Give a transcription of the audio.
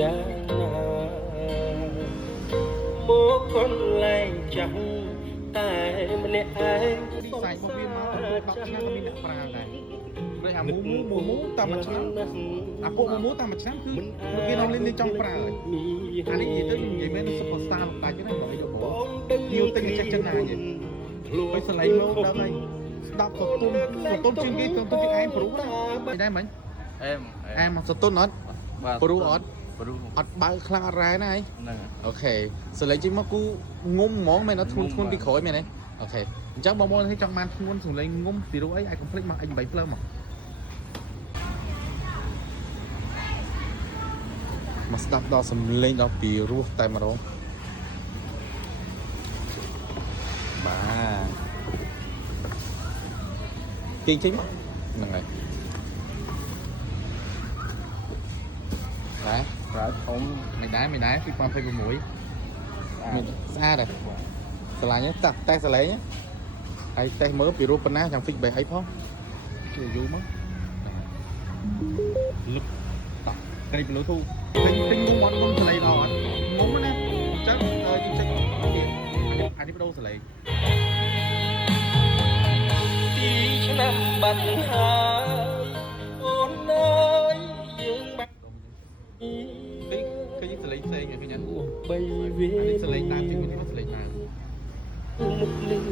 យ៉ាងណាមកកន្លែងចាំតែម្នាក់ឯង ទីផ្សាររបស់វាមក10ឆ្នាំក៏មានអ្នកប្រើដែរដូចអាមូតាមមួយឆ្នាំអាពួកមូតាមមួយឆ្នាំគឺគេរងលេងចង់ប្រើអានេះនិយាយទៅនិយាយមែនសុខសាស្ត្រដាច់ហ្នឹងបងយកបងnhiều tìnhចេះចឹងណានិយាយពេលសលៃមកដល់ហើយស្ដាប់សតុនជាងគេសតុនជាងឯងព្រោះមិនដែរមិញអែមសតុនអត់ព្រោះអត់បើខ្លាំងអត់រ៉ែណាហ្នឹងអូខេសលេងជាងមកគូងុំហ្មងមែនអត់ធ្ងន់ពីក្រោយមែនទេអូខេអញ្ចឹងបងប្អូនឲ្យចង់បានធ្ងន់សលេងងុំពីរោះអីអាចកុំភ្លេចមក X8 Plus មកស្ដាប់ដល់សំឡេងដល់ពីរោះតែម្ដងបាទចេញហ្នឹងហើយដែរប្រើធំមិនដែរពី2026ស្អាតដែរស្រឡាញ់តេស្តសលេងហើយតេស្តមើលពីរូបប៉ុណ្ណាចាំ fix បែបអីផងជួយយូរមកលឹកតកេបលូធូទិញមុំអត់សលេងដល់អត់មុំណាអញ្ចឹងយើងចេញទៀតអានេះបដូរសលេងទីឆ្នាំបាត់ហើយអូនអើយយើងបាត់នេះឃើញសលេងផ្សេងឃើញអត់បីវា សលេងតាមជាងនេះសលេងតាមមុខលឺ